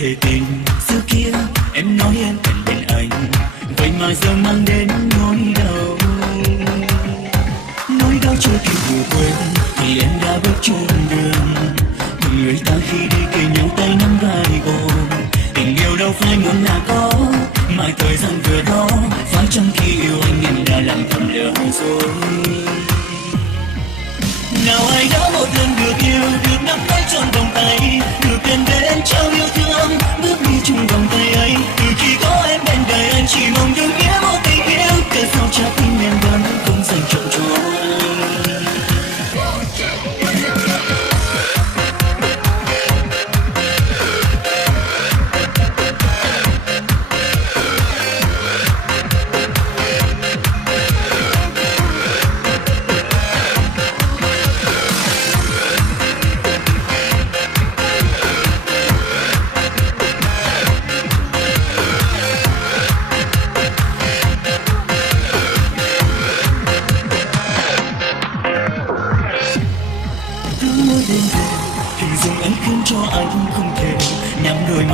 thể tin xưa kia em nói em cần bên anh, vậy mà giờ mang đến nỗi đau. Nỗi đau chưa kịp ngủ quên thì em đã bước trên đường. Người ta khi đi kề nhau tay nắm vai ôm, tình yêu đâu phải muốn là có, mãi thời gian vừa đó. Phải chăng khi yêu anh em đã làm thầm lừa rồi? Nào ai đã một lần được yêu, được nắm lấy trọn vòng tay, được gần bên trao yêu thương, bước đi chung vòng tay ấy. Từ khi có em bên đời anh chỉ mong được nghĩa một tình yêu, cớ sao trái tim em vẫn không dành trọn cho anh. Hình dung anh khiến cho anh không thể nhắm đôi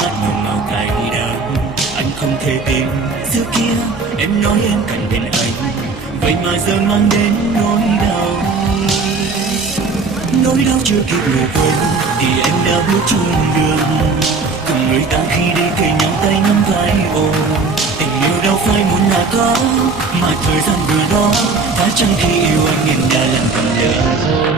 mắt hồng màu cay đắng. Anh không thể tin xưa kia em nói em cần bên anh, vậy mà giờ mang đến nỗi đau. Nỗi đau chưa kịp ngủ quên thì em đã bước chung đường. Cùng người ta khi đi kề nhau tay nắm vai ôm, tình yêu đâu phải muốn là có, mà thời gian vừa đó. Phải chăng khi yêu anh em đã làm thầm lỡ rồi?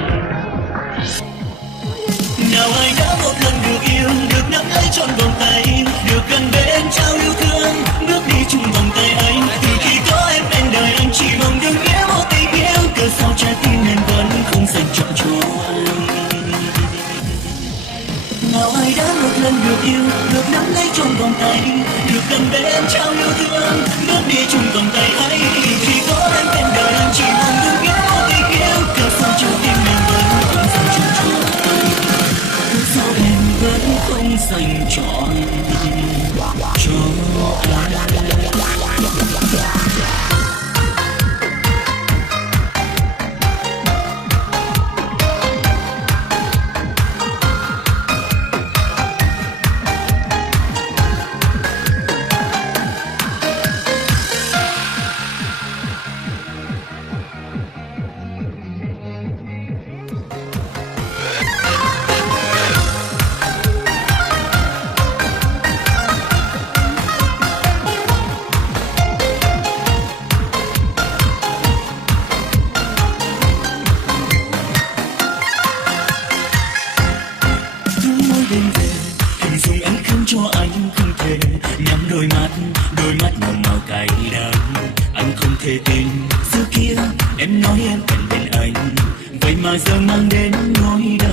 Nào ai đã một lần được yêu, được nắm lấy trọn vòng tay, được gần bên trao yêu thương, bước đi chung vòng tay anh. Từ khi có em bên đời anh chỉ mong được nghĩa một tình yêu, cớ sao trái tim em vẫn không dành trọn cho anh. Nào ai đã một lần được yêu, được nắm lấy trọn vòng tay, được gần bên trao yêu thương, bước đi chung vòng tay ấy. Từ khi có em bên đời anh chỉ mong được nghĩa một tình yêu, cớ sao trái tim em vẫn không dành trọn cho anh. Sao em vẫn không dành trọn cho anh. Hình dung anh khiến cho anh không thể nhắm đôi mắt màu cay đắng. Anh không thể tin xưa kia em nói em cần bên anh, vậy mà giờ mang đến nỗi đau.